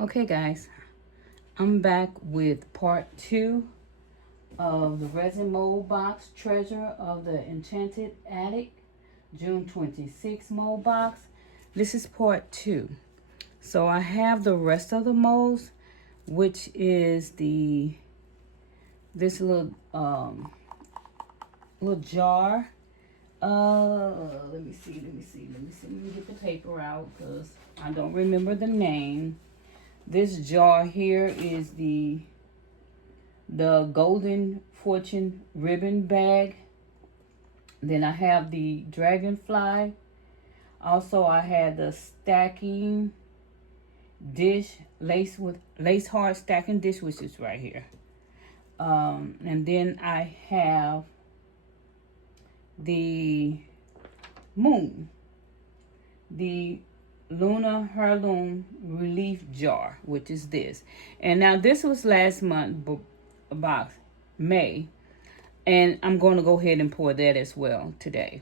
Okay guys, I'm back with part 2 of the Resin Mold Box Treasure of the Enchanted Attic June 26 mold box. This is part 2. So I have the rest of the molds, which is this little jar. Let me see. Let me get the paper out because I don't remember the name. This jar here is the Golden Fortune ribbon bag. Then I have the dragonfly. Also, I had the stacking dish, lace hard stacking dish, which is right here. And then I have the moon, the Luna Heirloom Relief Jar, which is this. And now this was last month box, May, and I'm going to go ahead and pour that as well today.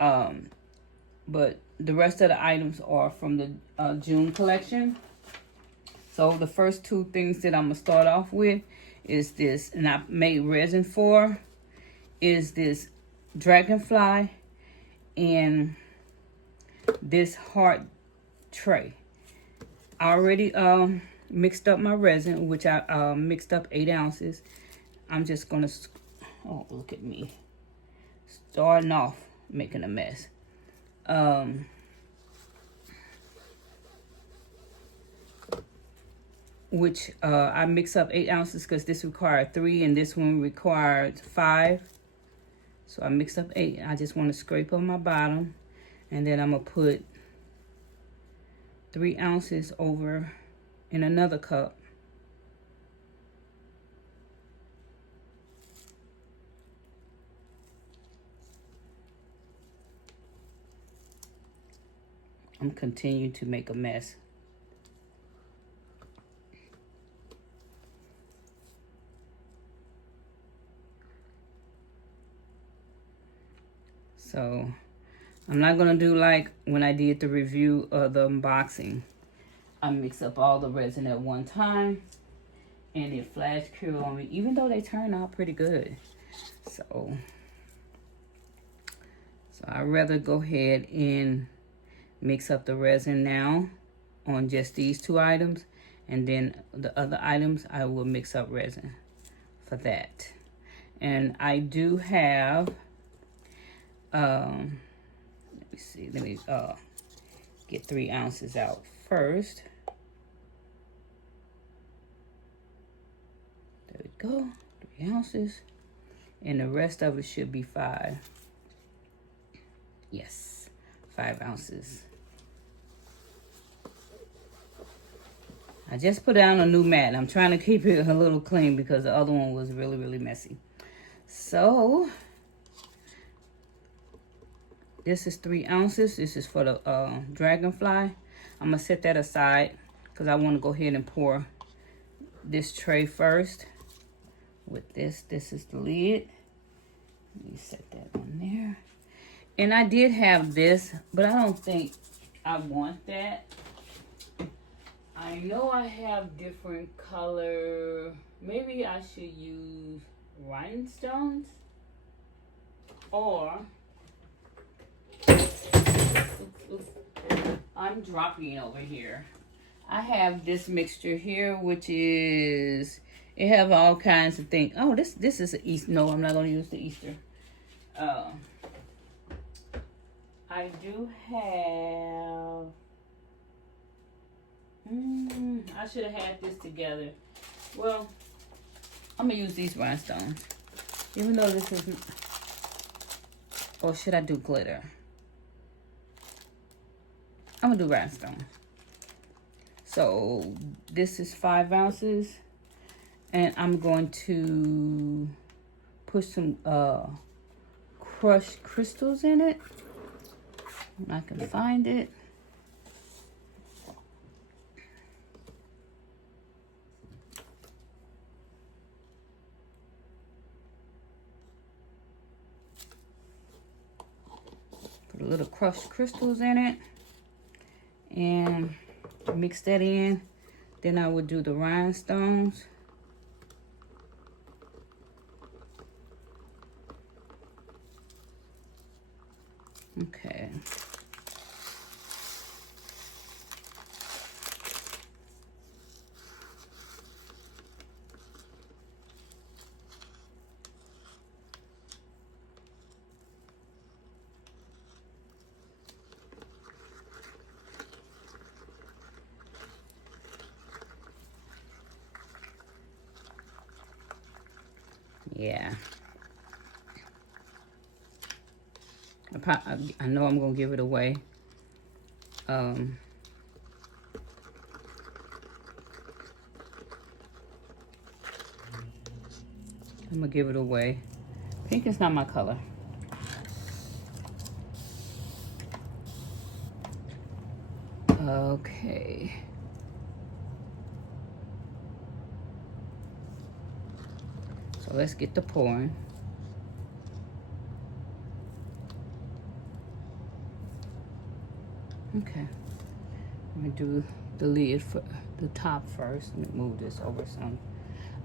But the rest of the items are from the June collection. So the first two things that I'm going to start off with is this, and I made resin for, is this dragonfly and this heart tray. I already mixed up my resin, which I mixed up 8 ounces. I'm just gonna, oh, look at me, starting off making a mess. Which I mix up 8 ounces because this required 3 and this one required 5. So I mixed up 8. I just want to scrape on my bottom, and then I'm gonna put 3 ounces over in another cup. I'm continuing to make a mess. So I'm not gonna do like when I did the review of the unboxing. I mix up all the resin at one time and it flash cure on me, even though they turn out pretty good. So I'd rather go ahead and mix up the resin now on just these 2 items, and then the other items I will mix up resin for that. And I do have let me see, let me get 3 ounces out first. There we go, 3 ounces, and the rest of it should be 5. Yes, 5 ounces. I just put down a new mat. I'm trying to keep it a little clean because the other one was really messy. So this is 3 ounces. This is for the dragonfly. I'm gonna set that aside because I want to go ahead and pour this tray first with this. This is the lid. Let me set that on there. And I did have this, but I don't think I want that. I know I have different color. Maybe I should use rhinestones, or I'm dropping over here. I have this mixture here, which is, it have all kinds of things. Oh, this is an Easter. No, I'm not going to use the Easter. I do have, I should have had this together. Well, I'm going to use these rhinestones, even though this isn't, or should I do glitter? I'm gonna do rhinestone. So this is 5 ounces, and I'm going to put some crushed crystals in it when I can find it. Put a little crushed crystals in it and mix that in Then I would do the rhinestones. Okay. Yeah. I know I'm gonna give it away. I'm gonna give it away. Pink is not my color. Okay. So let's get to pouring. Okay. Let me do the lid for the top first. Let me move this over some.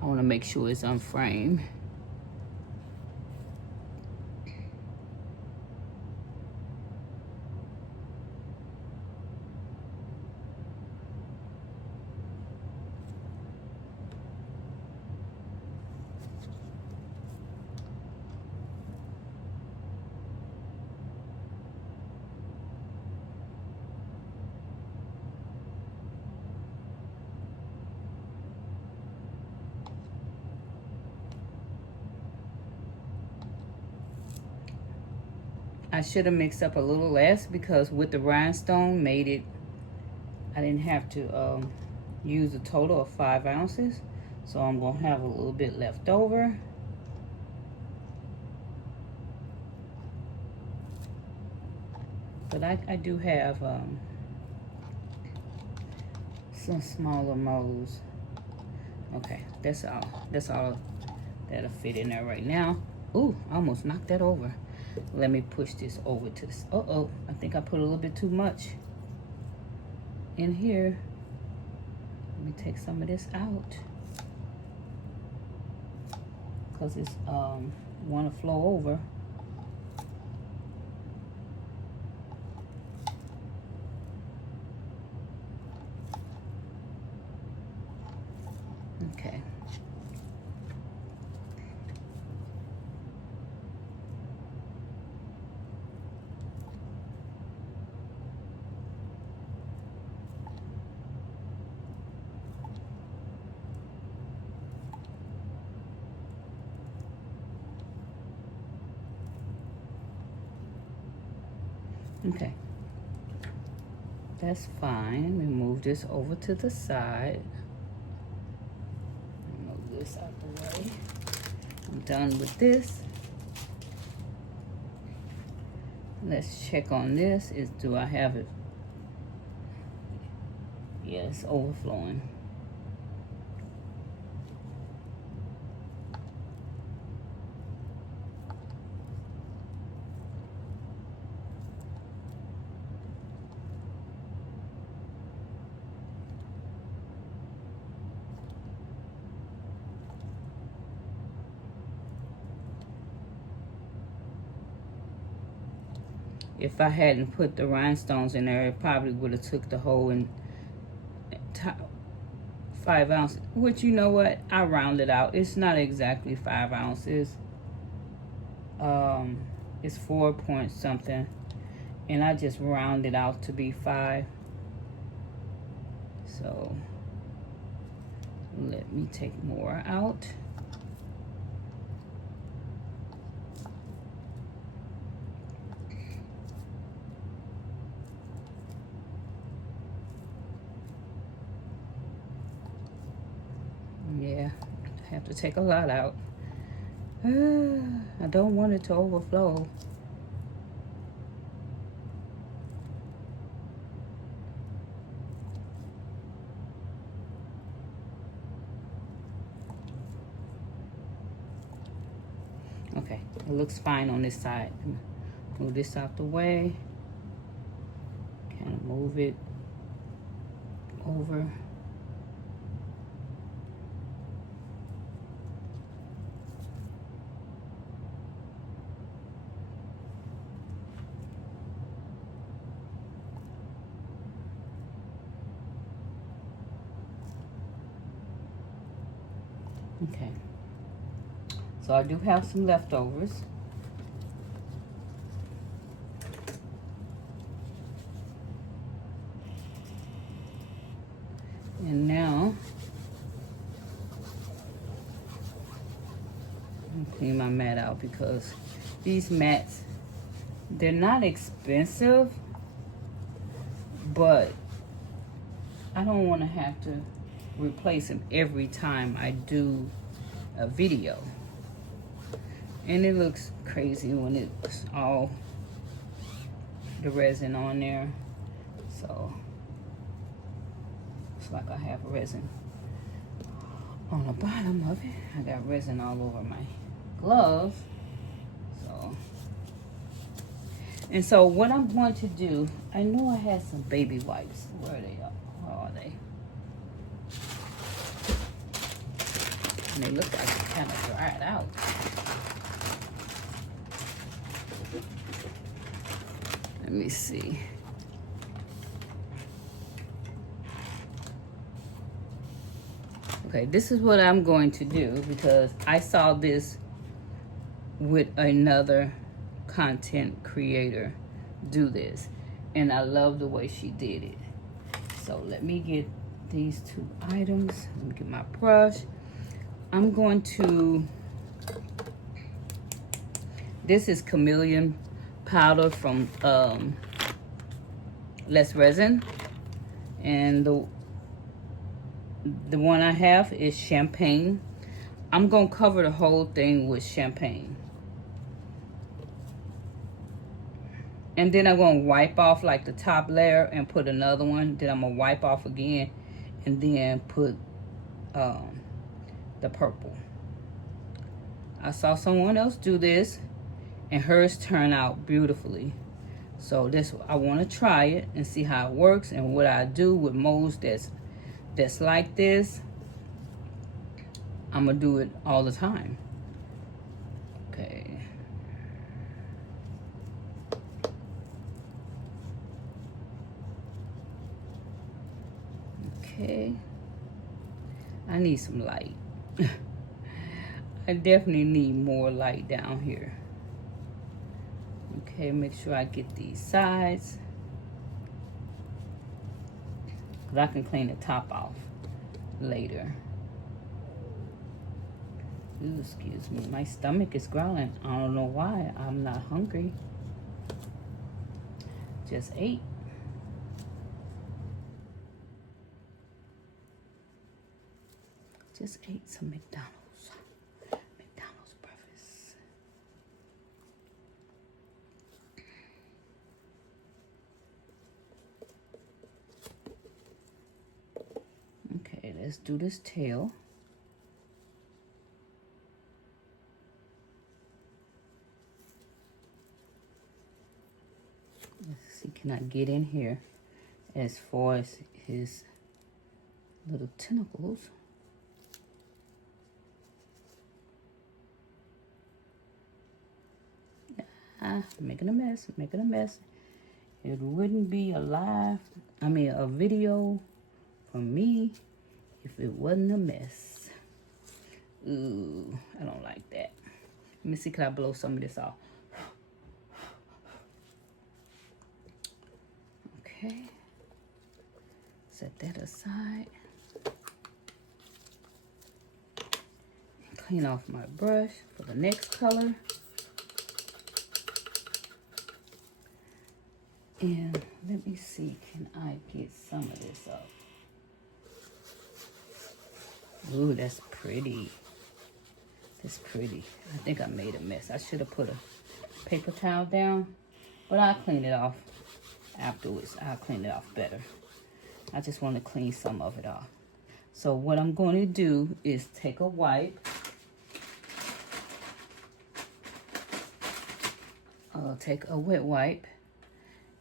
I want to make sure it's unframed. I should have mixed up a little less because with the rhinestone made it, I didn't have to use a total of 5 ounces. So I'm gonna have a little bit left over. But I do have some smaller molds. Okay, that's all that'll fit in there right now. Ooh, I almost knocked that over. Let me push this over to this. Uh-oh, I think I put a little bit too much in here. Let me take some of this out because it's want to flow over. Okay. Okay, that's fine. We move this over to the side. Move this out the way. I'm done with this. Let's check on this. Do I have it? Yes, overflowing. If I hadn't put the rhinestones in there, it probably would have took the whole and 5 ounces. Which, you know what? I rounded out. It's not exactly 5 ounces. It's 4 point something, and I just rounded out to be 5. So let me take more out. Yeah, I have to take a lot out. I don't want it to overflow. Okay, it looks fine on this side. Move this out the way. Kind of move it over. Okay. So I do have some leftovers. And now, I'm gonna clean my mat out because these mats, they're not expensive, but I don't want to have to replace them every time I do a video. And it looks crazy when it's all the resin on there. So it's like I have resin on the bottom of it. I got resin all over my gloves. And so what I'm going to do, I know I had some baby wipes. Where are they? Where are they? And they look like they kind of dried out. Let me see. Okay, this is what I'm going to do because I saw this with another content creator do this, and I love the way she did it. So let me get these two items. Let me get my brush. I'm going to, this is chameleon powder from Less Resin, and the one I have is champagne. I'm gonna cover the whole thing with champagne. And then I'm gonna wipe off like the top layer and put another one. Then I'm gonna wipe off again and then put the purple. I saw someone else do this and hers turned out beautifully. So this, I wanna try it and see how it works. And what I do with molds that's like this, I'm gonna do it all the time. Okay. Okay, I need some light. I definitely need more light down here. Okay, make sure I get these sides, because I can clean the top off later. Ooh, excuse me, my stomach is growling. I don't know why. I'm not hungry. Just ate. Just ate some McDonald's breakfast. Okay, let's do this tail. Let's see, can I get in here as far as his little tentacles? Making a mess, making a mess. It wouldn't be a video for me if it wasn't a mess. Ooh, I don't like that. Let me see, can I blow some of this off? Okay. Set that aside. Clean off my brush for the next color. And let me see, can I get some of this up? Ooh, that's pretty. That's pretty. I think I made a mess. I should have put a paper towel down, but I'll clean it off afterwards. I'll clean it off better. I just want to clean some of it off. So what I'm going to do is take a wipe. I'll take a wet wipe.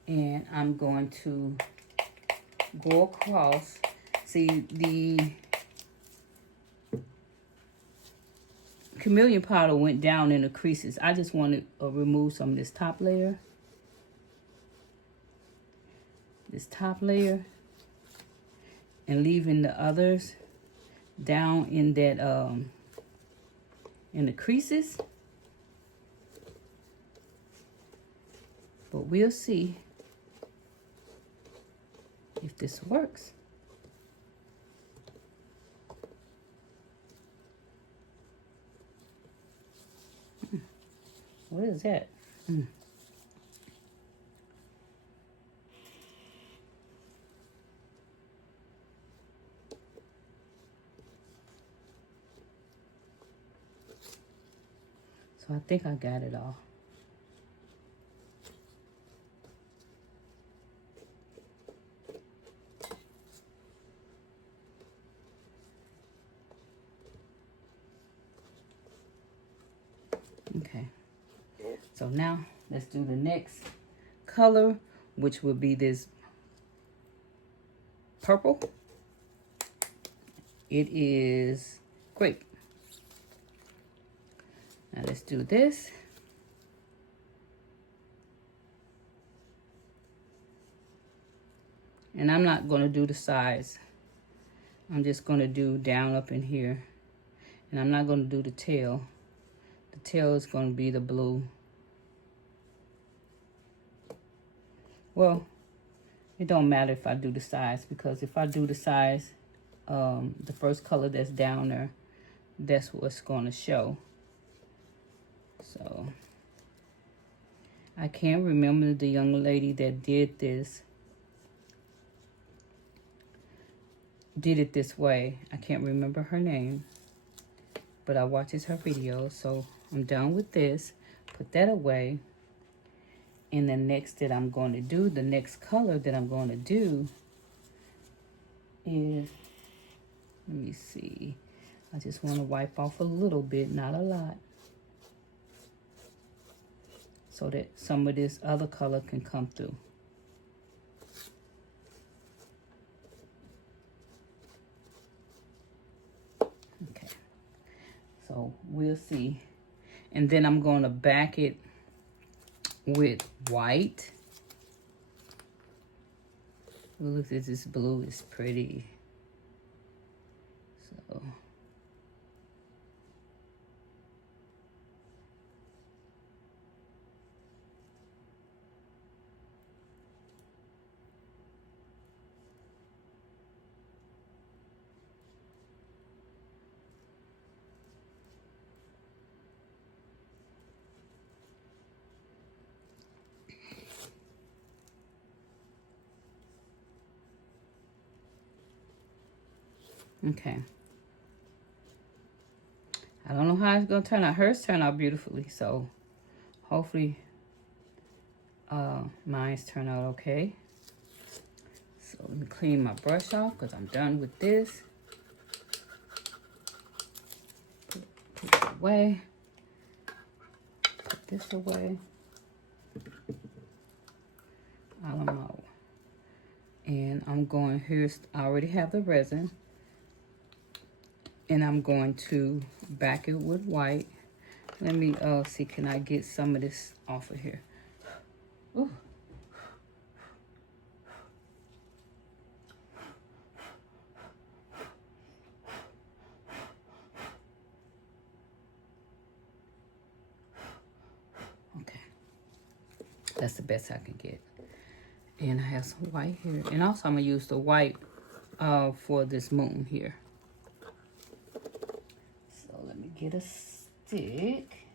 And I'm going to go across. See, the chameleon powder went down in the creases. I just want to remove some of this top layer. This top layer. And leaving the others down in that in the creases. But we'll see if this works. What is that? So I think I got it all. Okay. So now let's do the next color, which will be this purple. It is grape. Now let's do this. And I'm not going to do the sides. I'm just going to do down up in here. And I'm not going to do the tail. The tail is going to be the blue. Well, it don't matter if I do the sides, because if I do the sides, the first color that's down there, that's what's going to show. So I can't remember the young lady that did this. Did it this way. I can't remember her name, but I watches her video. So I'm done with this. Put that away. And the next that I'm going to do, the next color that I'm going to do is, let me see. I just want to wipe off a little bit, not a lot, so that some of this other color can come through. Okay, so we'll see. And then I'm going to back it with white. Look at this blue, is pretty. So okay. I don't know how it's gonna turn out. Hers turned out beautifully, so hopefully mine's turn out okay. So let me clean my brush off because I'm done with this. Put it away. Put this away. I don't know. And I'm going, here's, I already have the resin. And I'm going to back it with white. Let me see, can I get some of this off of here? Ooh. Okay. That's the best I can get. And I have some white here. And also I'm gonna use the white for this moon here. Get a stick.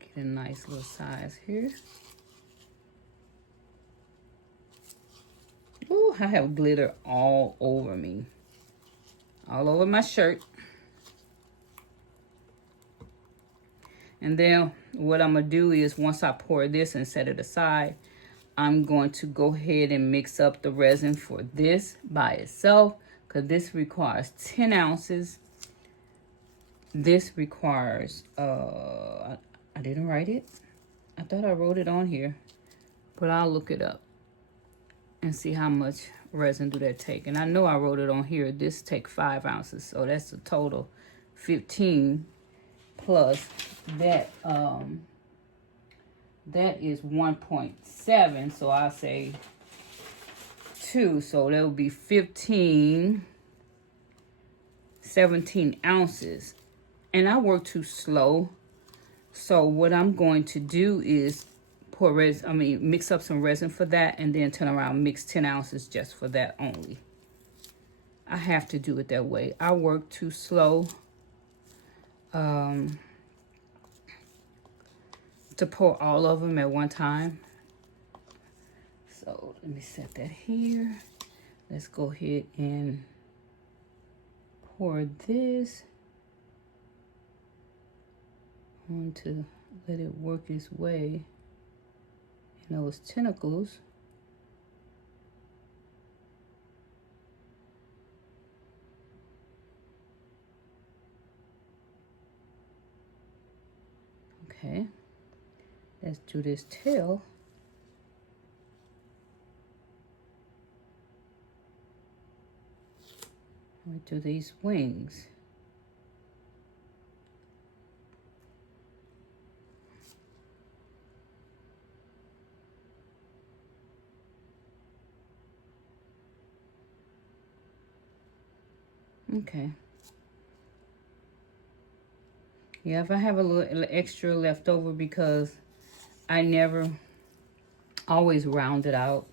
Get a nice little size here. Ooh, I have glitter all over me. All over my shirt. And then what I'm gonna do is, once I pour this and set it aside, I'm going to go ahead and mix up the resin for this by itself, because this requires 10 ounces. This requires, I didn't write it. I thought I wrote it on here, but I'll look it up and see how much resin do that take. And I know I wrote it on here. This takes 5 ounces, so that's a total 15 plus that, that is 1.7, so I'll say 2, so that would be 15, 17 ounces. And I work too slow. So what I'm going to do is mix up some resin for that, and then turn around, mix 10 ounces just for that only. I have to do it that way. I work too slow to pour all of them at one time. So let me set that here. Let's go ahead and pour this. I want to let it work its way in those tentacles. Okay, let's do this tail. We do these wings. Okay. Yeah, if I have a little extra left over, because I never always round it out.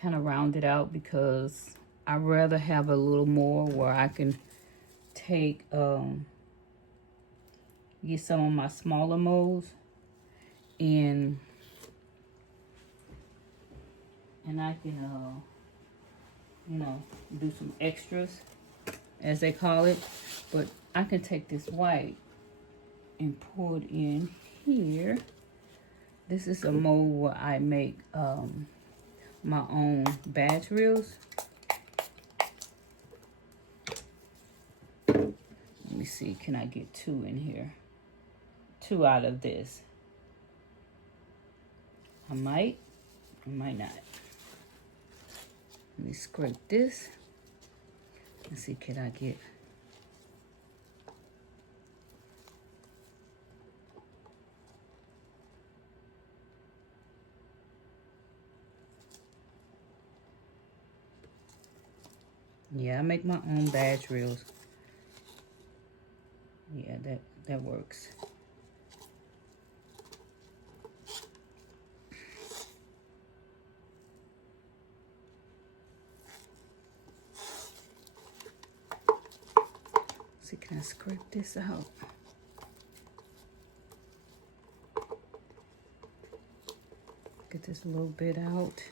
Kind of round it out because I'd rather have a little more where I can take, get some of my smaller molds and I can, you know, do some extras, as they call it. But I can take this white and pour it in here. This is a mold where I make my own badge reels. Let me see, can I get 2 in here? 2 out of this. I might not. Let me scrape this. Let's see, can I get... Yeah, I make my own badge reels. Yeah, that works. See, can I scrape this out? Get this a little bit out.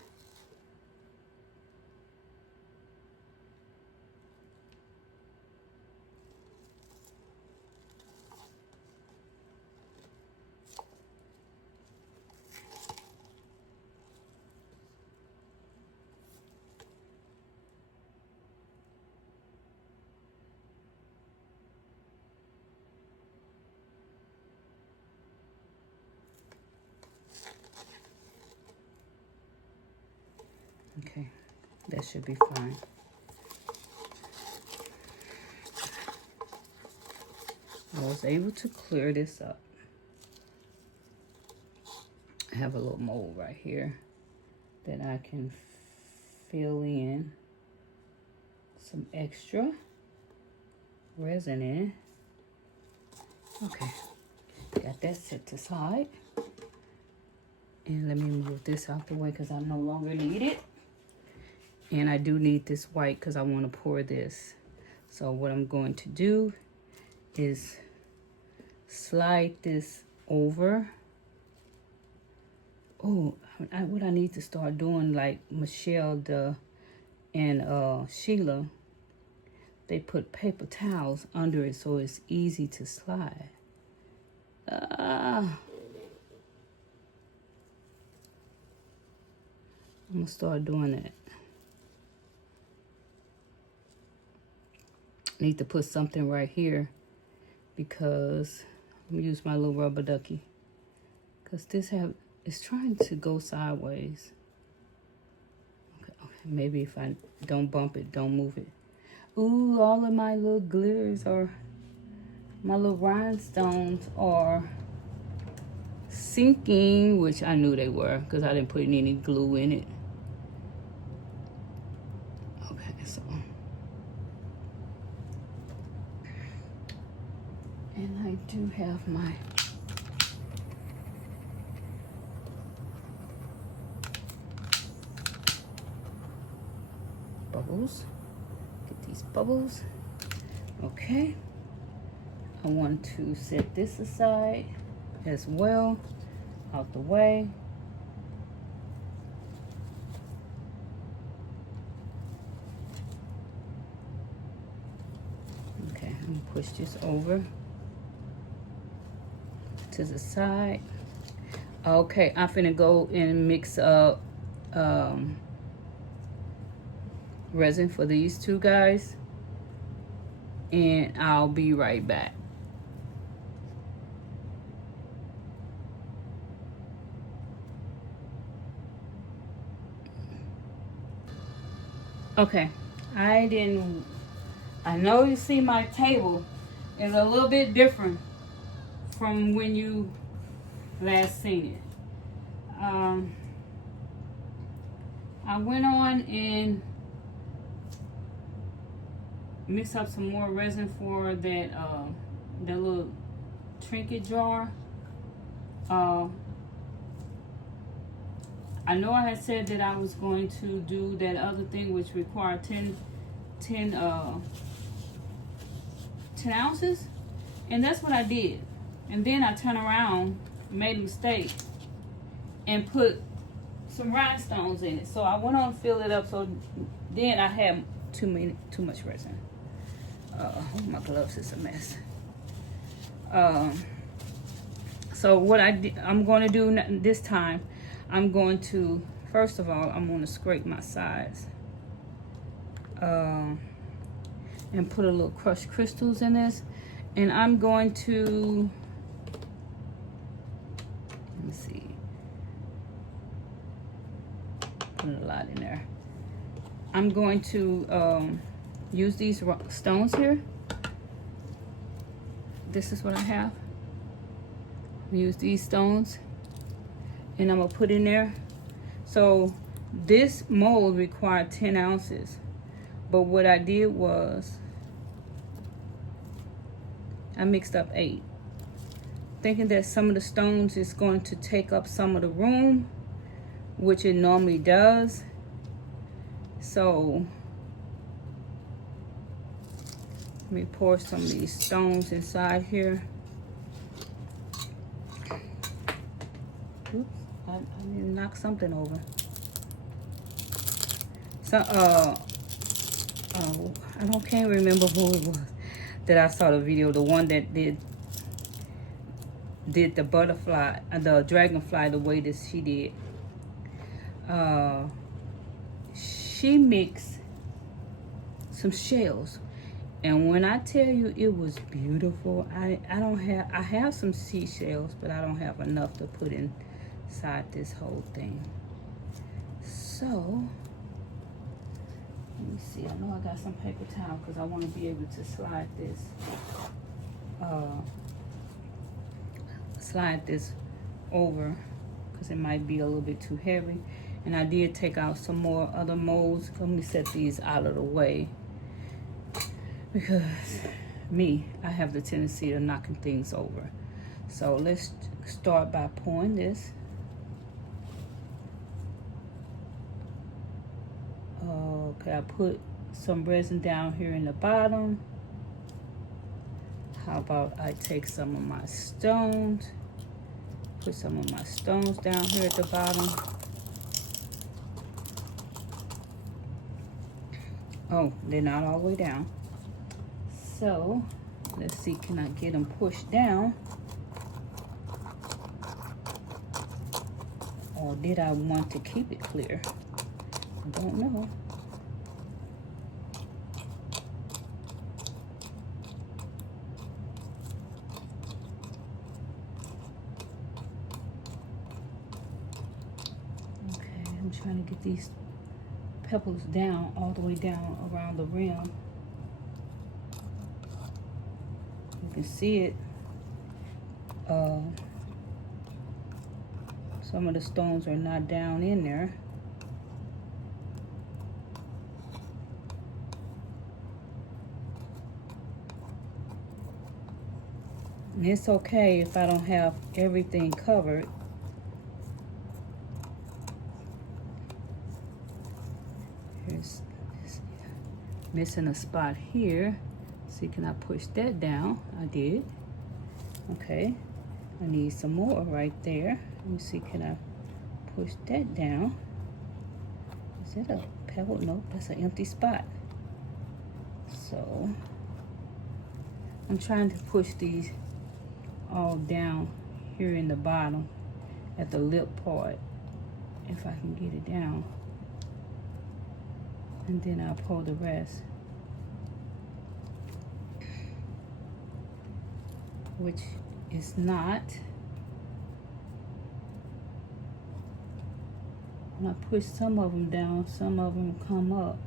Okay, that should be fine. I was able to clear this up. I have a little mold right here that I can fill in some extra resin in. Okay, got that set aside. And let me move this out the way because I no longer need it. And I do need this white because I want to pour this. So what I'm going to do is slide this over. Oh, what I need to start doing, like Michelle and Sheila, they put paper towels under it so it's easy to slide. I'm gonna start doing that. Need to put something right here because I'm gonna use my little rubber ducky because it's trying to go sideways. Okay, maybe if I don't bump it, don't move it. Ooh, all of my little glitters or my little rhinestones are sinking, which I knew they were because I didn't put any glue in it. do have my bubbles. Get these bubbles. Okay. I want to set this aside as well, out the way. Okay, I'm gonna push this over to the side. Okay, I'm finna go and mix up resin for these two guys, and I'll be right back. Okay, I know you see my table is a little bit different from when you last seen it. I went on and mixed up some more resin for that little trinket jar. I know I had said that I was going to do that other thing which required 10 ounces, and that's what I did. And then I turned around, made a mistake, and put some rhinestones in it. So I went on to fill it up, so then I had too much resin. My gloves is a mess. So what I'm going to do this time, I'm going to, first of all, I'm going to scrape my sides and put a little crushed crystals in this, and I'm going to, let me see, put a lot in there. I'm going to use these stones here. This is what I have. Use these stones, and I'm gonna put in there. So this mold required 10 ounces, but what I did was I mixed up 8, thinking that some of the stones is going to take up some of the room, which it normally does. So let me pour some of these stones inside here. Oops, I need to knock something over. So I can't remember who it was that I saw the video. The one that did the butterfly, the dragonfly, the way that she did. She mixed some shells, and when I tell you it was beautiful, I have some seashells, but I don't have enough to put inside this whole thing. So let me see. I know I got some paper towel because I want to be able to slide this over, because it might be a little bit too heavy. And I did take out some more other molds. Let me set these out of the way, because I have the tendency of knocking things over. So let's start by pouring this. Okay, I put some resin down here in the bottom. How about I take some of my stones, put some of my stones down here at the bottom. Oh, they're not all the way down. So let's see, can I get them pushed down? Or did I want to keep it clear? I don't know. Okay, I'm trying to get these pebbles down, all the way down around the rim. You can see it. Some of the stones are not down in there. And it's okay if I don't have everything covered. Here's missing a spot here. See, can I push that down? I did. Okay. I need some more right there. Let me see, can I push that down? Is that a pebble? Nope, that's an empty spot. So I'm trying to push these all down here in the bottom at the lip part, if I can get it down. And then I'll pull the rest, which is not. When I push some of them down, some of them come up.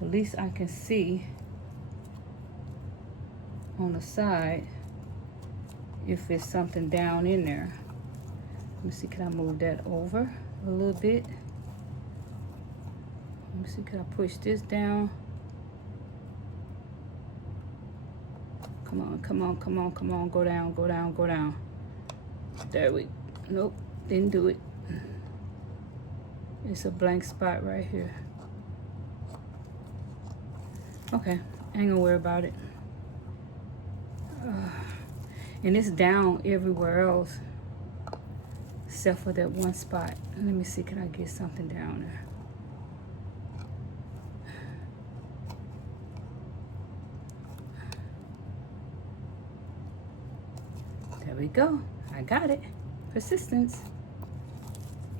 At least I can see on the side if it's something down in there. Let me see, can I move that over a little bit? Let me see, can I push this down? Come on, come on, come on, come on, go down, go down, go down. There we, nope, didn't do it. It's a blank spot right here. Okay, I ain't gonna worry about it. And it's down everywhere else except for that one spot. Let me see, can I get something down there? There we go. I got it. Persistence.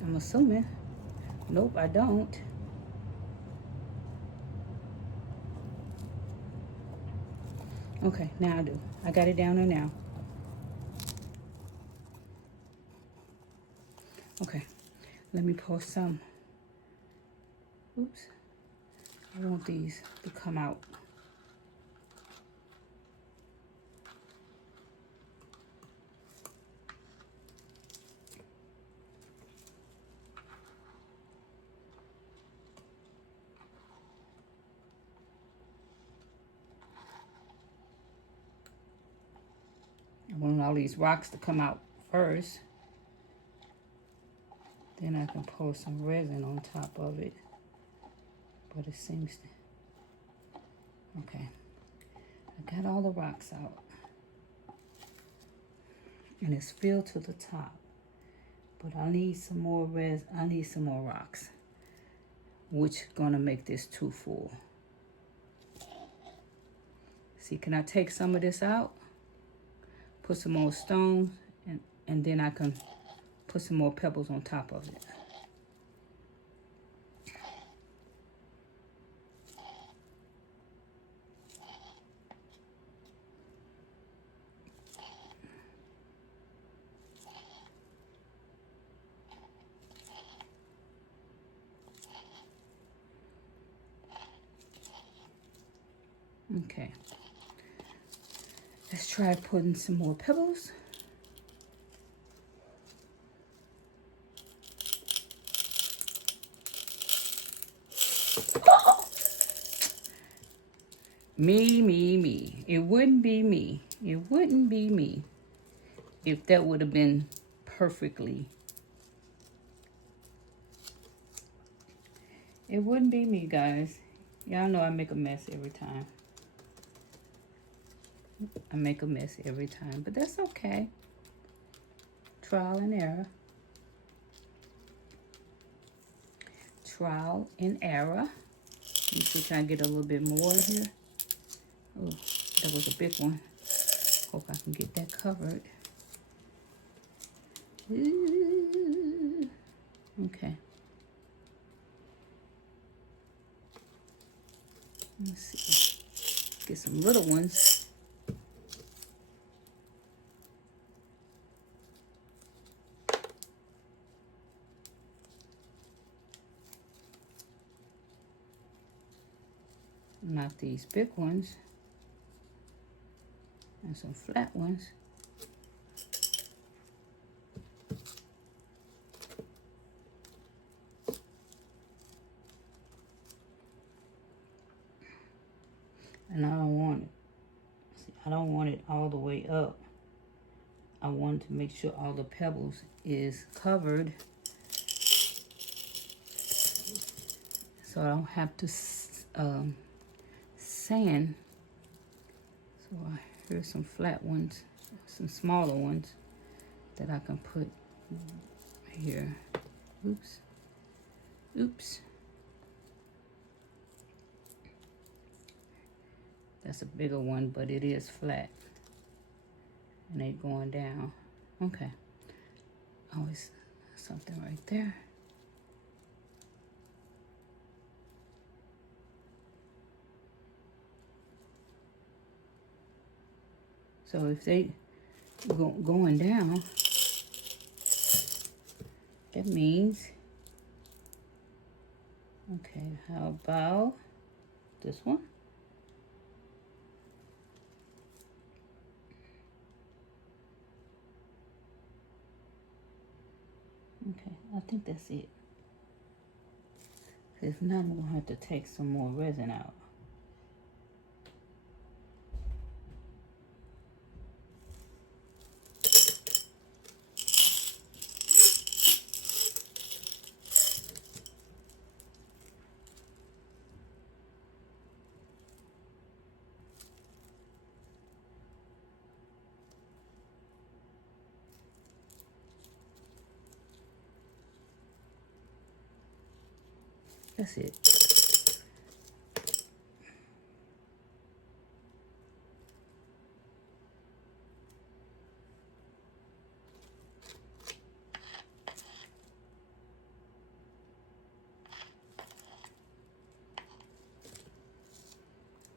I'm assuming. Nope, I don't. Okay, now I do. I got it down there now. Okay, let me pour some. Oops. I want these to come out. I want all these rocks to come out first. Then I can pour some resin on top of it. But it seems to... Okay. I got all the rocks out. And it's filled to the top. But I need some more resin. I need some more rocks. Which gonna make this too full. See, can I take some of this out? Put some more stones, and then I can put some more pebbles on top of it. Okay. Let's try putting some more pebbles. Me. It wouldn't be me. It wouldn't be me if that would have been perfectly. It wouldn't be me, guys. Y'all know I make a mess every time. I make a mess every time, but that's okay. Trial and error. Trial and error. Let me see, can I get a little bit more in here? Oh, that was a big one. Hope I can get that covered. Ooh. Okay. Let's see. Get some little ones. Not these big ones. And some flat ones. And I don't want it. See, I don't want it all the way up. I want to make sure all the pebbles is covered, so I don't have to sand. So here's some flat ones, some smaller ones that I can put here. Oops. Oops. That's a bigger one, but it is flat. And they going down. Okay. Always something right there. So if they going down, that means, okay, how about this one? Okay, I think that's it. If not, I'm gonna have to take some more resin out. That's it.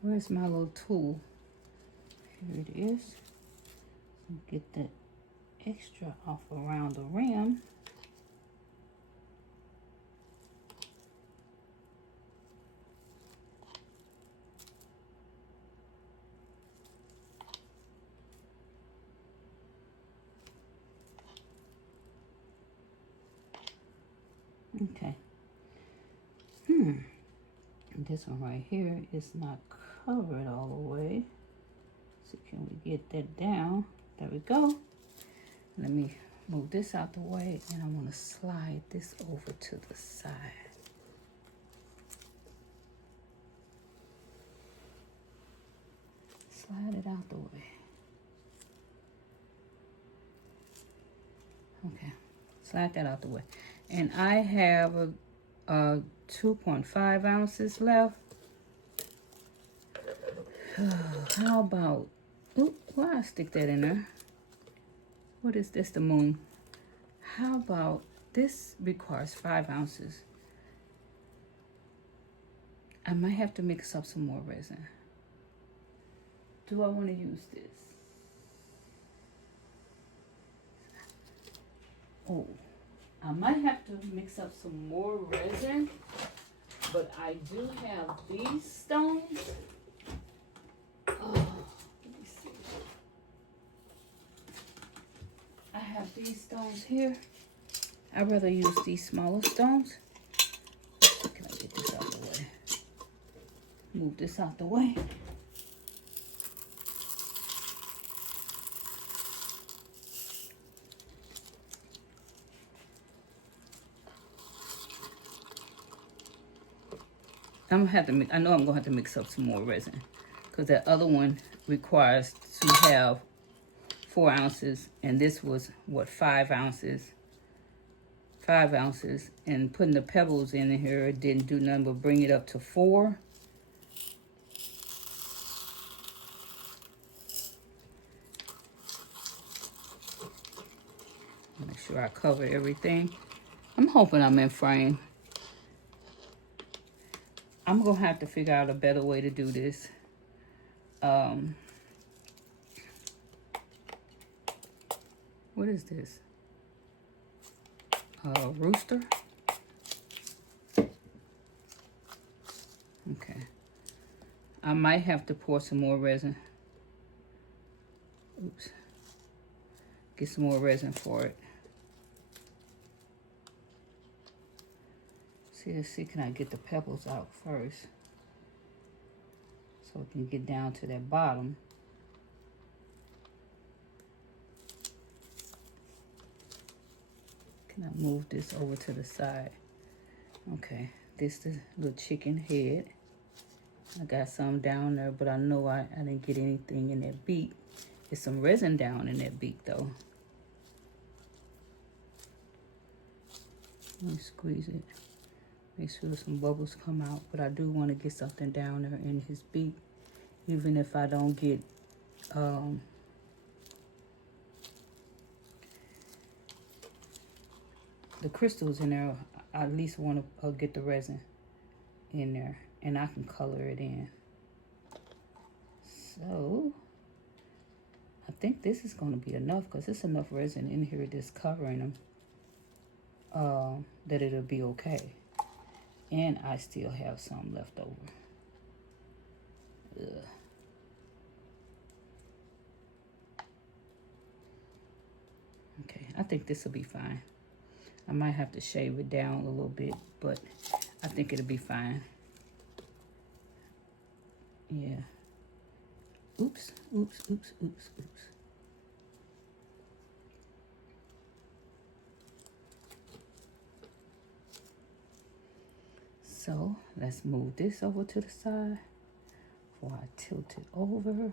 Where's my little tool? Here it is. Get the extra off around the rim. Okay. This one right here is not covered all the way. So can we get that down? There we go. Let me move this out the way, and I want to slide this over to the side. Slide it out the way. Okay, slide that out the way. And I have a 2.5 ounces left. How about, why I stick that in there? What is this, the moon? How about, this requires 5 ounces. I might have to mix up some more resin. Do I want to use this? Oh, I might have to mix up some more resin, but I do have these stones. Oh, let me see. I have these stones here. I'd rather use these smaller stones. Can I get this out the way? Move this out the way. I'm gonna have to I know I'm gonna have to mix up some more resin, because that other one requires to have 4 ounces, and this was what, 5 ounces. 5 ounces, and putting the pebbles in here didn't do nothing but bring it up to 4. Make sure I cover everything. I'm hoping I'm in frame. I'm gonna have to figure out a better way to do this. What is this? Rooster? Okay. I might have to pour some more resin. Oops. Get some more resin for it. Let's see, can I get the pebbles out first? So we can get down to that bottom. Now move this over to the side. Okay, this is the little chicken head. I got some down there, but I know I didn't get anything in that beak. There's some resin down in that beak though. Let me squeeze it. Make sure some bubbles come out, but I do want to get something down there in his beak, even if I don't get the crystals in there. I at least want to get the resin in there, and I can color it in. So I think this is going to be enough, because there's enough resin in here that's covering them, that it'll be okay. And I still have some left over. Ugh. Okay, I think this will be fine. I might have to shave it down a little bit, but I think it'll be fine. Yeah. Oops, oops, oops, oops, oops. So let's move this over to the side before I tilt it over.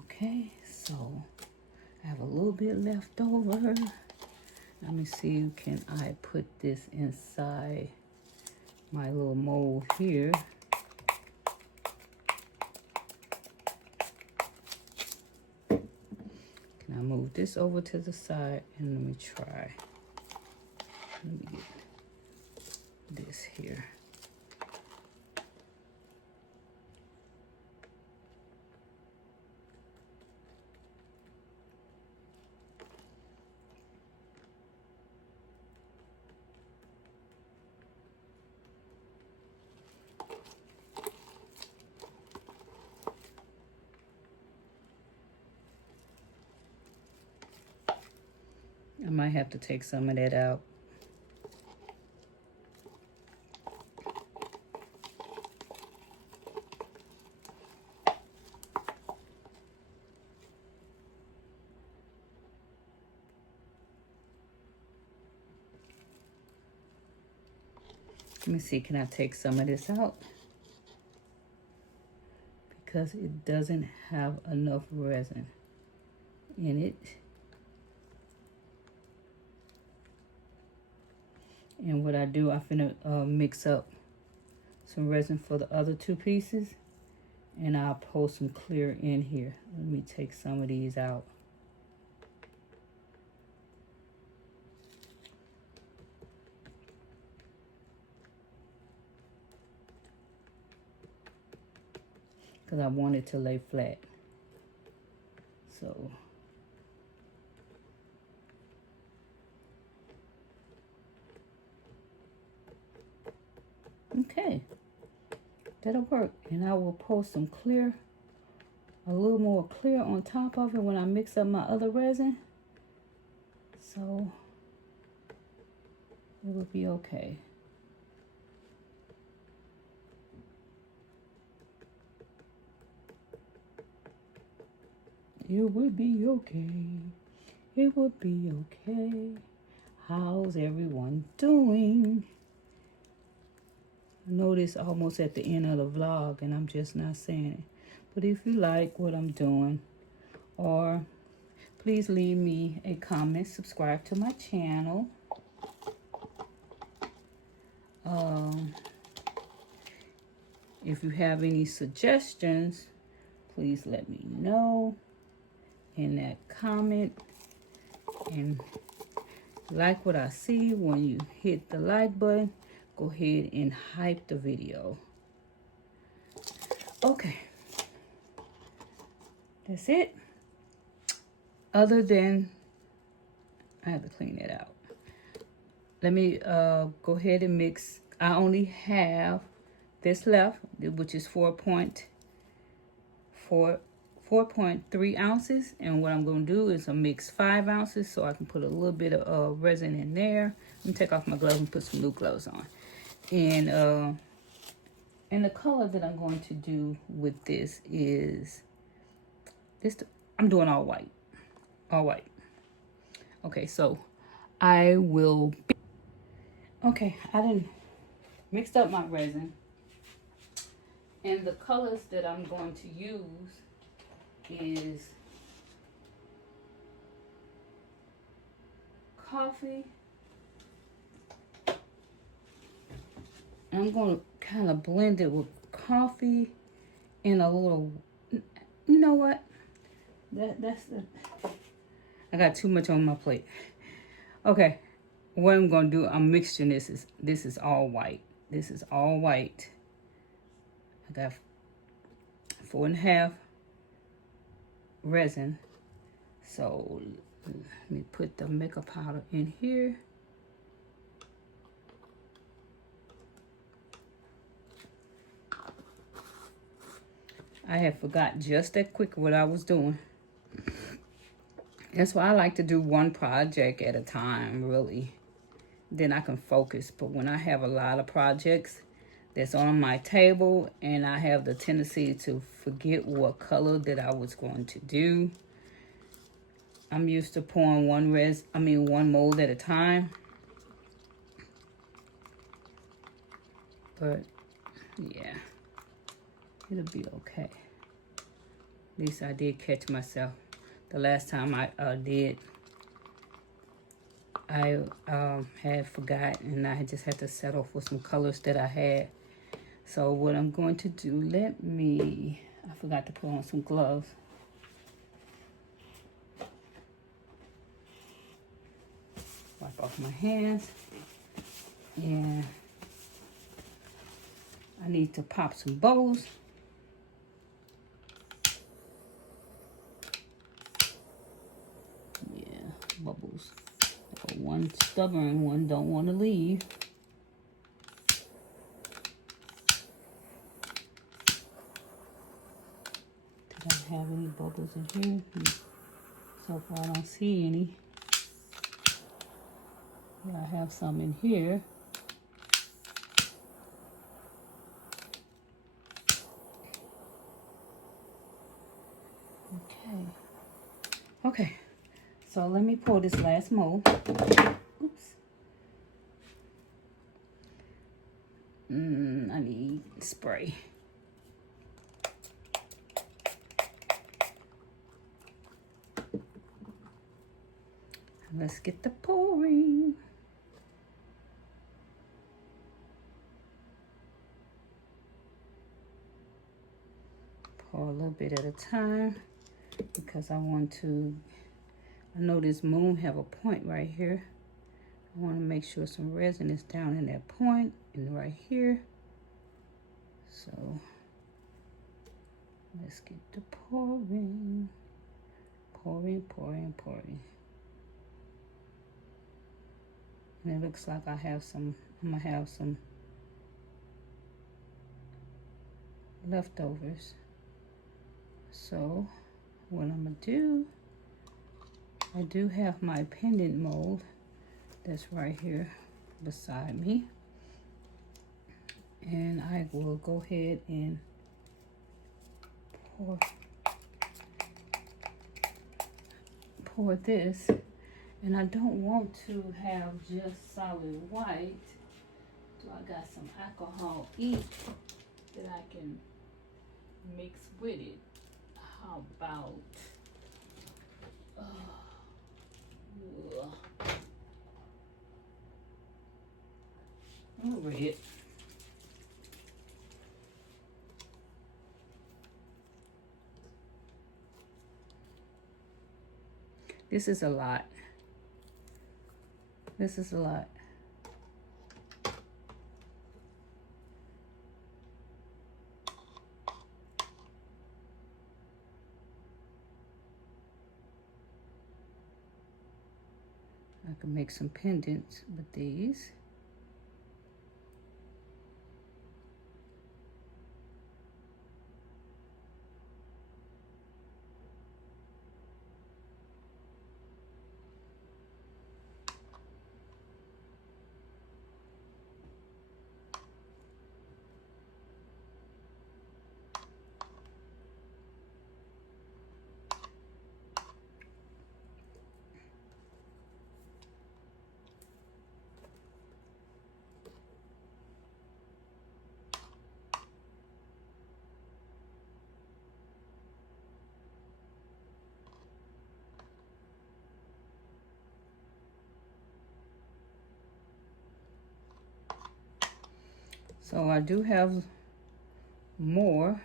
Okay, so I have a little bit left over. Let me see, can I put this inside my little mold here? Can I move this over to the side, and let me try. Let me get this here. I might have to take some of that out. Let me see, can I take some of this out? Because it doesn't have enough resin in it. And what I do, I finna mix up some resin for the other two pieces, and I'll pour some clear in here. Let me take some of these out. Because I want it to lay flat. So okay, that'll work. And I will pour some clear, a little more clear on top of it when I mix up my other resin. So it will be okay. It will be okay. It will be okay. How's everyone doing? I know this almost at the end of the vlog, and I'm just not saying it. But if you like what I'm doing, or please leave me a comment, subscribe to my channel. If you have any suggestions, please let me know in that comment. And like what I see, when you hit the like button, go ahead and hype the video. Okay, that's it. Other than, I have to clean it out. Let me go ahead and mix. I only have this left, which is 4.3 ounces, and what I'm going to do is mix 5 ounces so I can put a little bit of resin in there. Let me take off my gloves and put some new gloves on. And the color that I'm going to do with this is this. I'm doing all white. Okay, so I will be. Okay, I done mixed up my resin. And the colors that I'm going to use is coffee. And I'm going to kind of blend it with coffee and a little, you know what? I got too much on my plate. Okay, what I'm going to do, I'm mixing this is all white. This is all white. I got 4.5 resin. So let me put the makeup powder in here. I had forgot just that quick what I was doing. That's why I like to do one project at a time, really. Then I can focus. But when I have a lot of projects that's on my table and I have the tendency to forget what color that I was going to do, I'm used to pouring one mold at a time. But yeah, it'll be okay. At least I did catch myself. The last time I did, I had forgotten, and I just had to settle for some colors that I had. So what I'm going to do, I forgot to put on some gloves. Wipe off my hands. And I need to pop some bubbles. Yeah, bubbles. One stubborn one don't want to leave. Did I have any bubbles in here? So far I don't see any. Yeah, I have some in here. Okay, so let me pour this last mold. Oops. I need spray. Let's get the pouring. Pour a little bit at a time because I know this moon have a point right here. I want to make sure some resin is down in that point and right here. So let's get the pouring. Pouring. And it looks like I'm gonna have some leftovers. So what I'm gonna do, I do have my pendant mold that's right here beside me. And I will go ahead and pour this. And I don't want to have just solid white. So I got some alcohol ink that I can mix with it. How about red? This is a lot. This is a lot. I can make some pendants with these. So I do have more.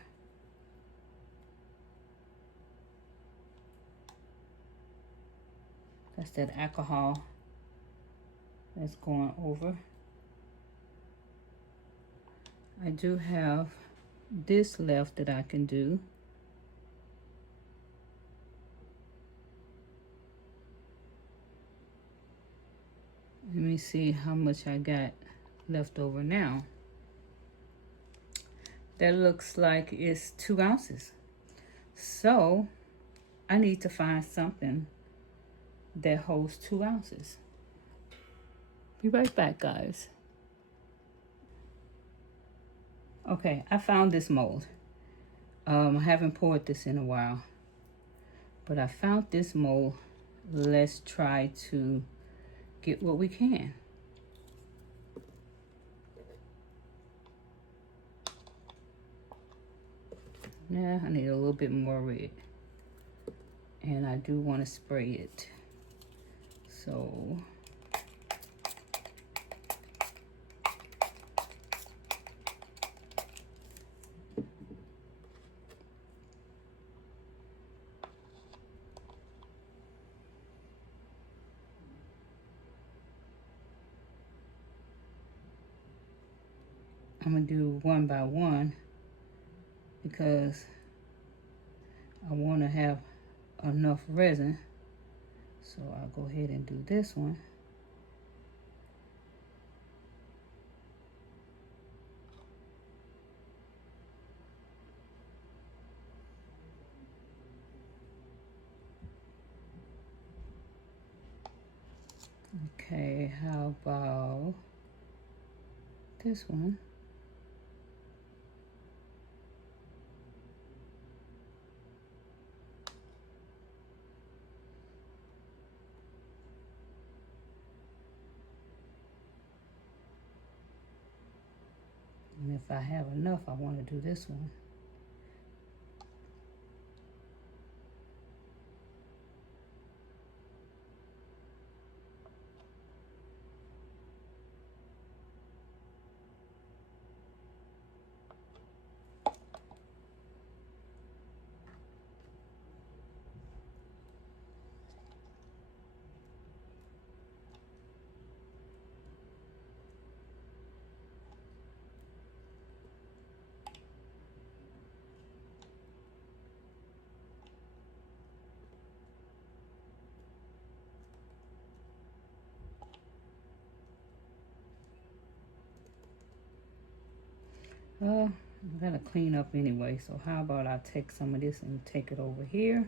That's that alcohol that's going over. I do have this left that I can do. Let me see how much I got left over now. That looks like it's 2 ounces. So I need to find something that holds 2 ounces. Be right back, guys. Okay, I found this mold. I haven't poured this in a while, but I found this mold. Let's try to get what we can. Yeah, I need a little bit more red. And I do want to spray it. So I'm gonna do one by one because I want to have enough resin. So I'll go ahead and do this one. Okay, how about this one? And if I have enough, I want to do this one. I gotta clean up anyway, so how about I take some of this and take it over here.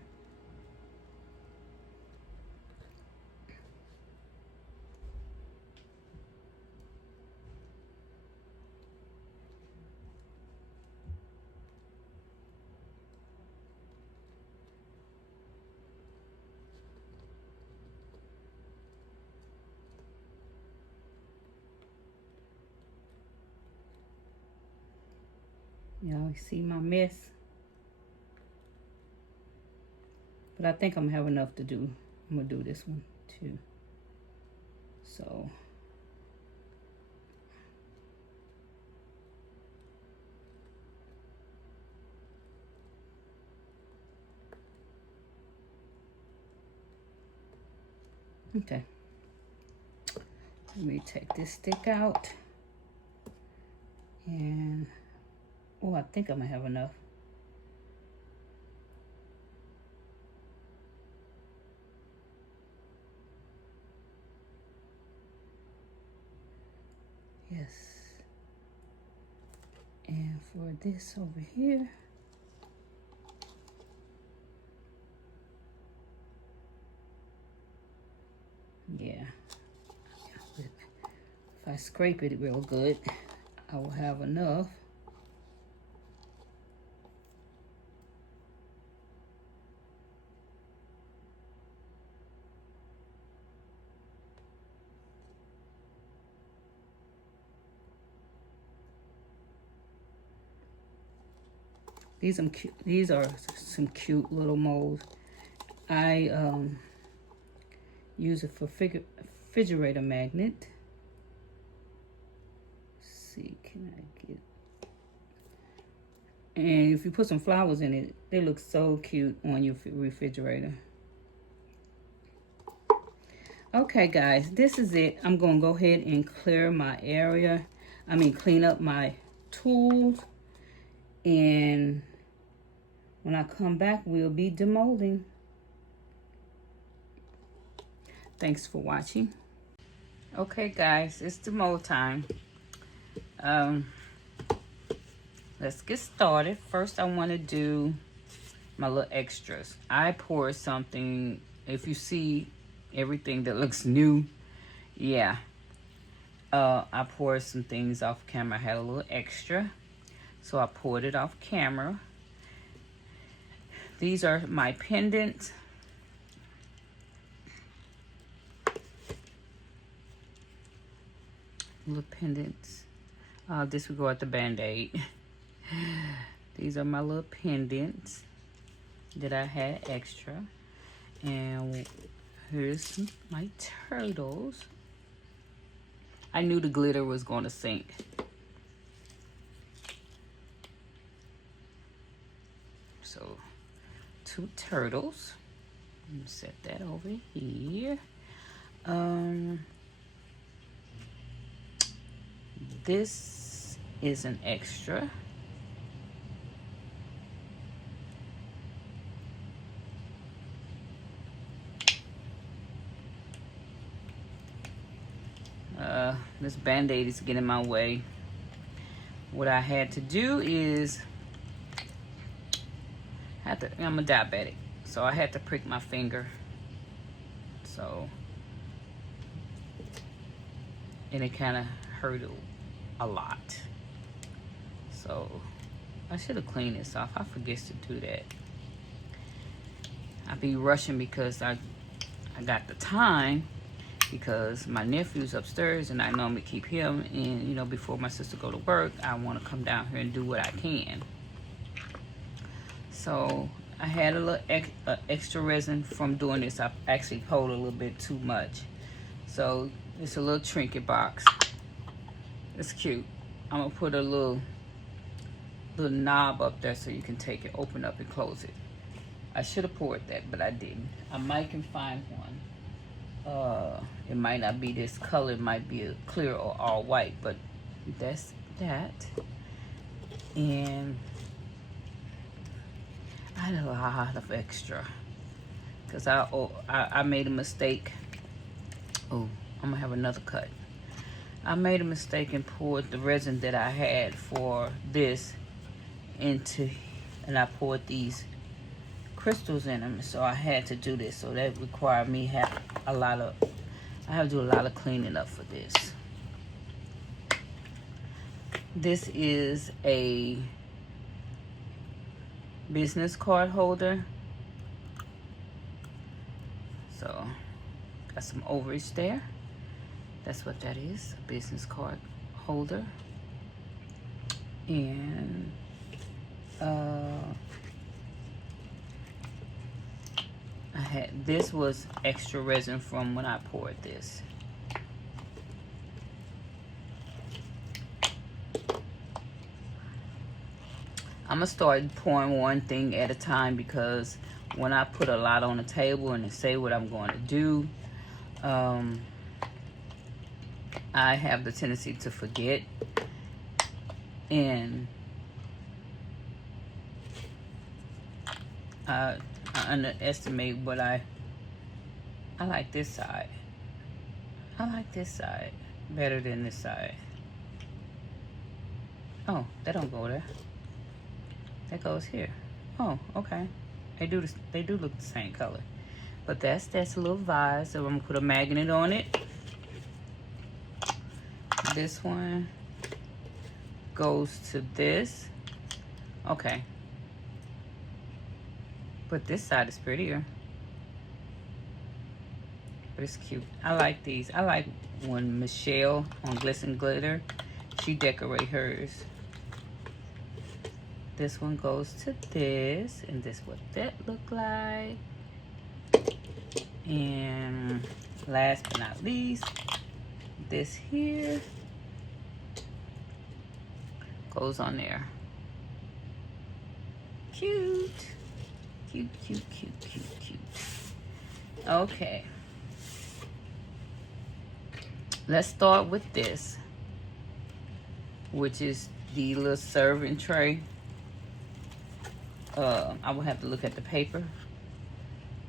Y'all see my mess? But I think I'm gonna have enough to do. I'm gonna do this one too. So okay. Let me take this stick out. And oh, I think I'm gonna have enough. Yes. And for this over here, yeah. If I scrape it real good, I will have enough. These are some cute little molds. I use it for refrigerator magnet. Let's see, can I get... And if you put some flowers in it, they look so cute on your refrigerator. Okay, guys, this is it. I'm going to go ahead and clear my area. Clean up my tools. And when I come back, we'll be demolding. Thanks for watching. Okay, guys, it's demold time. Let's get started. First, I want to do my little extras. I poured something. If you see everything that looks new, yeah. I poured some things off camera. I had a little extra, so I poured it off camera. These are my pendants. Little pendants. This would go at the Band-Aid. These are my little pendants that I had extra. And here's my turtles. I knew the glitter was going to sink. So, 2 turtles. Set that over here. This is an extra. This Band-Aid is getting in my way. What I had to do is, I'm a diabetic, so I had to prick my finger. So, and it kind of hurt a lot. So, I should have cleaned this off. I forget to do that. I be rushing because I got the time, because my nephew's upstairs and I normally keep him, and you know, before my sister go to work, I want to come down here and do what I can. So I had a little extra resin from doing this. I actually poured a little bit too much. So it's a little trinket box. It's cute. I'm gonna put a little knob up there so you can take it, open up and close it. I should have poured that, but I didn't. I might can find one. It might not be this color, it might be a clear or all white, but that's that. And I had a lot of extra because I made a mistake. Oh, I'm gonna have another cut. I made a mistake and poured the resin that I had for this into, and I poured these crystals in them, so I had to do this. So that required me I have to do a lot of cleaning up for this. This is a business card holder. So got some overage there. That's what that is, a business card holder. And this was extra resin from when I poured this. I'm gonna start pouring one thing at a time, because when I put a lot on the table and say what I'm going to do, I have the tendency to forget, and I underestimate what I like this side. I like this side better than this side. Oh, that don't go there. That goes here. Oh, okay. They do look the same color. But that's a little vase. So I'm gonna put a magnet on it. This one goes to this. Okay. But this side is prettier. But it's cute. I like these. I like when Michelle on Glisten Glitter, she decorate hers. This one goes to this, and this what that look like. And last but not least, this here goes on there. Cute. Cute, cute, cute, cute, cute. Okay. Let's start with this, which is the little serving tray. I will have to look at the paper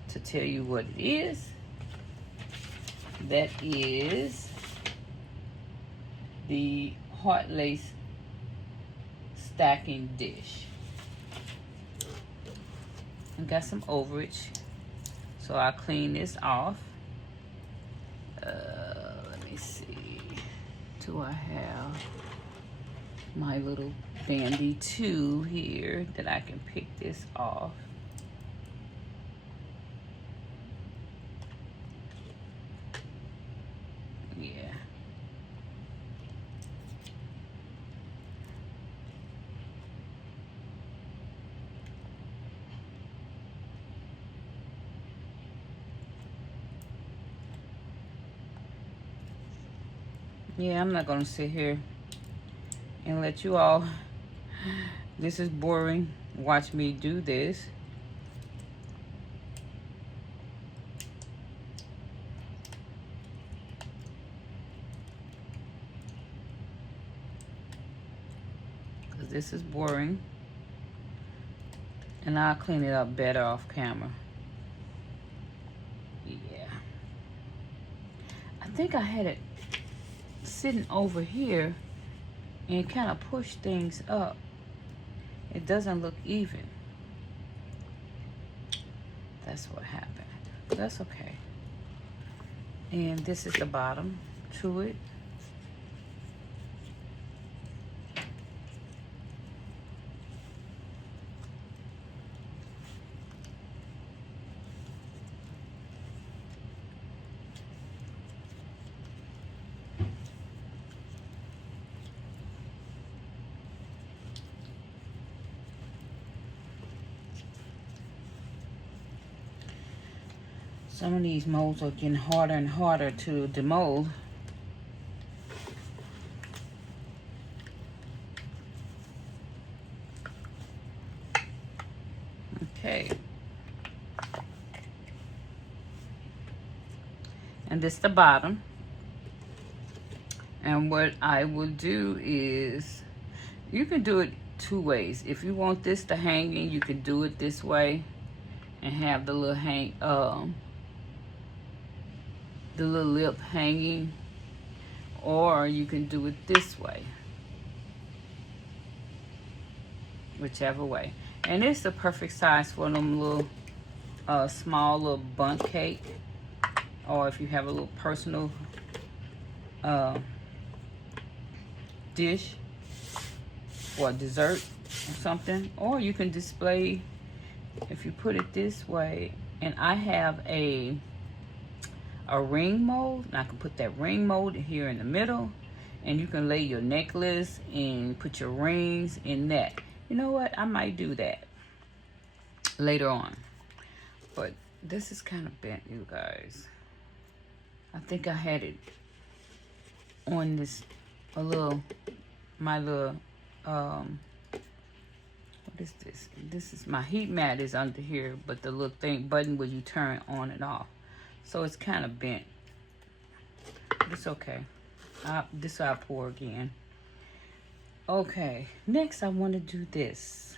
to tell you what it is. That is the heart lace stacking dish. I got some overage, so I'll clean this off. Let me see. Do I have my little Pt2 here that I can pick this off? Yeah. Yeah, I'm not gonna sit here and let you all, this is boring, watch me do this. Because this is boring. And I'll clean it up better off camera. Yeah. I think I had it sitting over here and kind of push things up. It doesn't look even. That's what happened. That's okay. And this is the bottom to it. Some of these molds are getting harder and harder to demold. Okay. And this is the bottom. And what I will do is, you can do it two ways. If you want this to hang in, you can do it this way and have the little the little lip hanging, or you can do it this way, whichever way. And it's the perfect size for them little small little bundt cake, or if you have a little personal dish or dessert or something. Or you can display, if you put it this way, and I have a ring mold, and I can put that ring mold here in the middle, and you can lay your necklace and put your rings in that. You know what, I might do that later on. But this is kind of bent, you guys. I think I had it on this my little what is this? This is my heat mat is under here, but the little button where you turn on and off. So it's kind of bent. It's okay. This I'll pour again. Okay, next I want to do this.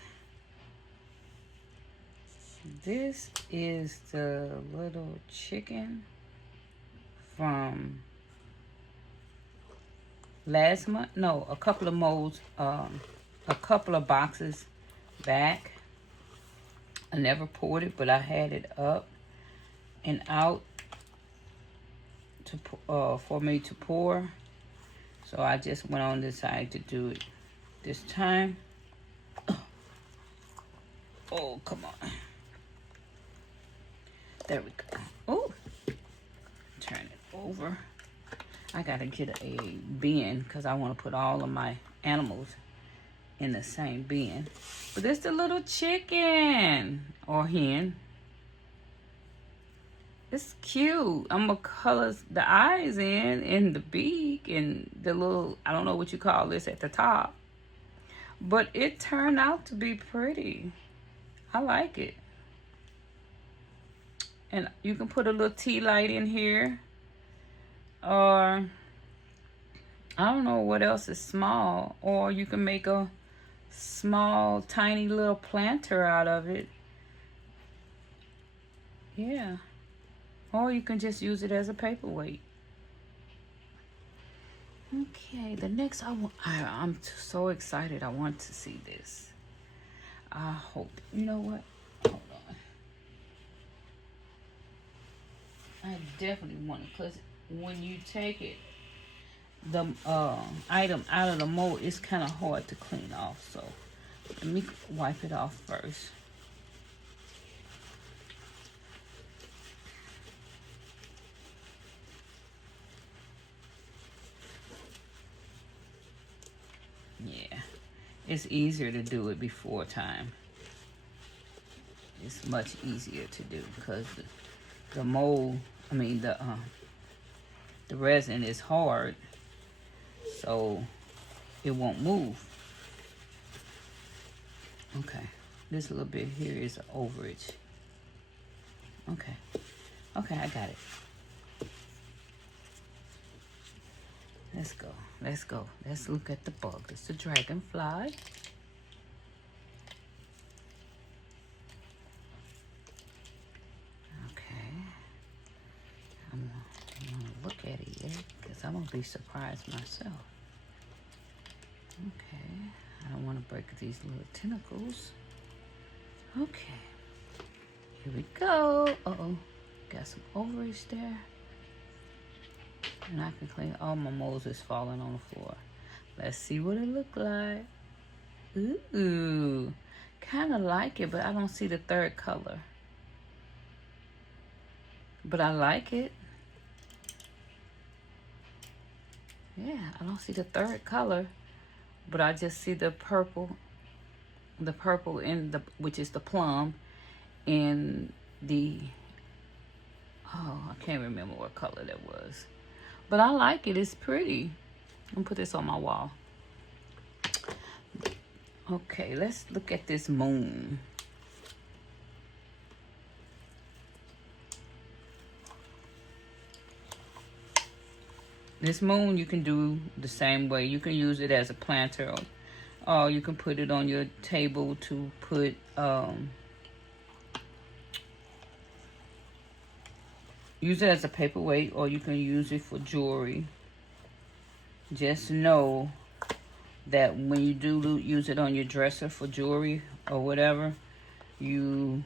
This is the little chicken from last month. No, a couple of molds, a couple of boxes back. I never poured it, but I had it up and out to for me to pour. So I just went on this side to do it this time. Oh, come on. There we go. Oh, turn it over. I gotta get a bin because I want to put all of my animals in the same bin. But this the little chicken or hen. It's cute. I'm gonna color the eyes in and the beak and the little, I don't know what you call this at the top. But it turned out to be pretty. I like it. And you can put a little tea light in here. Or I don't know what else is small. Or you can make a small, tiny little planter out of it. Yeah. Or you can just use it as a paperweight. Okay, the next I'm so excited. I want to see this. I hope, you know what? Hold on. I definitely want it, because when you take it, the item out of the mold, it's kind of hard to clean off. So let me wipe it off first. Yeah, it's easier to do it before time. It's much easier to do because the mold, I mean the resin is hard, so it won't move. Okay, this little bit here is an overage. Okay, I got it. Let's go. Let's look at the bug. It's the dragonfly. Okay. I'm gonna look at it yet, because I'm gonna be surprised myself. Okay. I don't want to break these little tentacles. Okay. Here we go. Uh-oh. Got some ovaries there. And I can clean all my molds is falling on the floor. Let's see what it look like. Ooh, kind of like it, but I don't see the third color. But I like it. Yeah, I don't see the third color, but I just see the purple in the, which is the plum, and the, oh, I can't remember what color that was. But I like it. It's pretty. I'm gonna put this on my wall. Okay, let's look at this moon. This moon you can do the same way. You can use it as a planter, or you can put it on your table to put use it as a paperweight, or you can use it for jewelry. Just know that when you do use it on your dresser for jewelry or whatever, you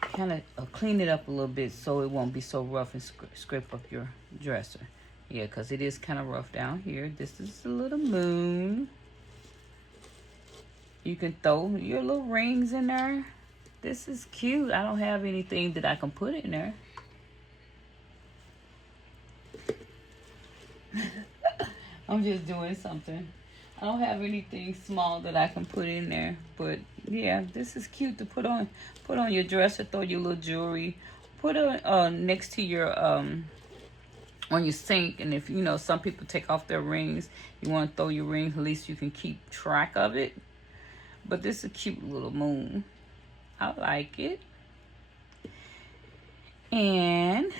kind of clean it up a little bit so it won't be so rough and scrape up your dresser. Yeah, because it is kind of rough down here. This is a little moon. You can throw your little rings in there. This is cute. I don't have anything that I can put in there. I'm just doing something. I don't have anything small that I can put in there. But yeah, this is cute to put on your dresser, throw your little jewelry. Put it next to your on your sink. And if you know some people take off their rings, you want to throw your rings, at least you can keep track of it. But this is a cute little moon. I like it. And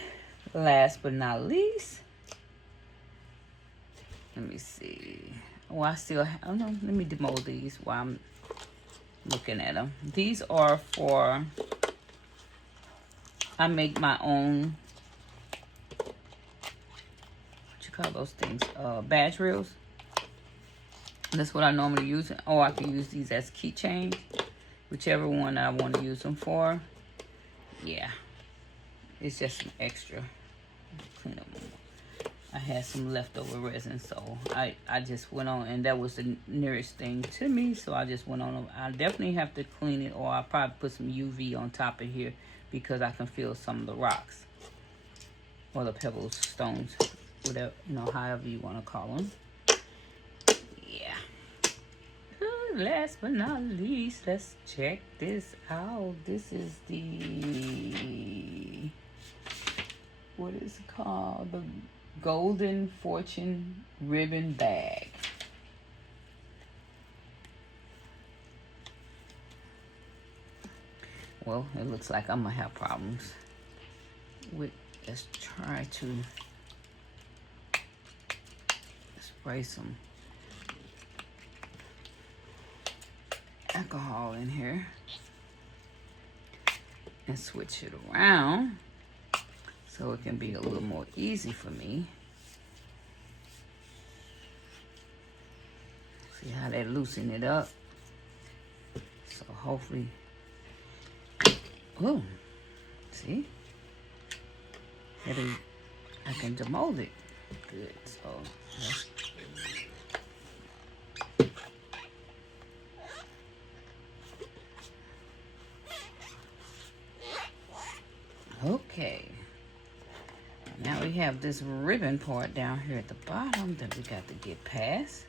last but not least, let me see. Oh, I still have, oh no, let me demold these while I'm looking at them. These are for, I make my own, what you call those things? Badge reels. That's what I normally use. Or I can use these as keychains. Whichever one I want to use them for. Yeah. It's just an extra. Clean up more. I had some leftover resin, so I just went on, and that was the nearest thing to me, so I just went on. I definitely have to clean it, or I'll probably put some UV on top of here because I can feel some of the rocks or the pebbles, stones, whatever, you know, however you want to call them. Yeah. Last but not least, let's check this out. This is the, what is it called? The Golden Fortune ribbon bag. well, it looks like I'm gonna have problems with, let's try to spray some alcohol in here and switch it around so it can be a little more easy for me. See how they loosen it up? So hopefully, oh, see? I can demold it. Good, so let's, okay. Now we have this ribbon part down here at the bottom that we got to get past.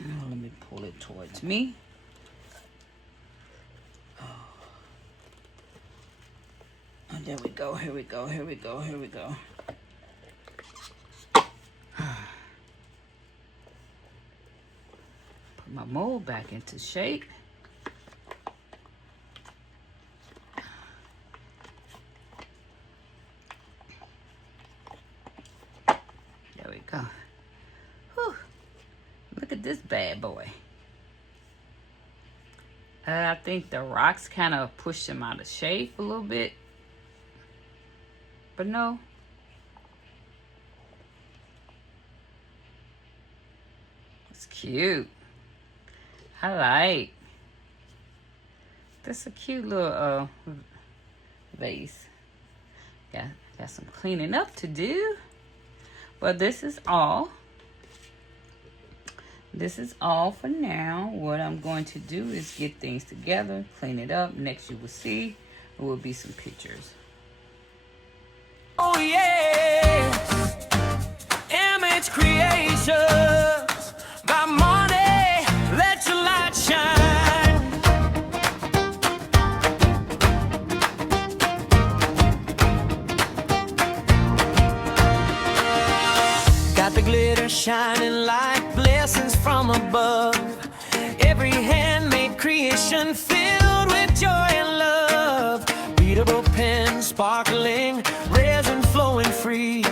Now let me pull it towards me. Oh, there we go, here we go, here we go, here we go. My mold back into shape. There we go. Whew. Look at this bad boy. I think the rocks kind of pushed him out of shape a little bit. But no. It's cute. I like. That's a cute little vase. Got some cleaning up to do. But this is all. This is all for now. What I'm going to do is get things together, clean it up. Next you will see, it will be some pictures. Oh yeah, image creations by money, let your light shine. Got the glitter shining like blessings from above. Every handmade creation filled with joy and love. Readable pen sparkling, resin flowing free.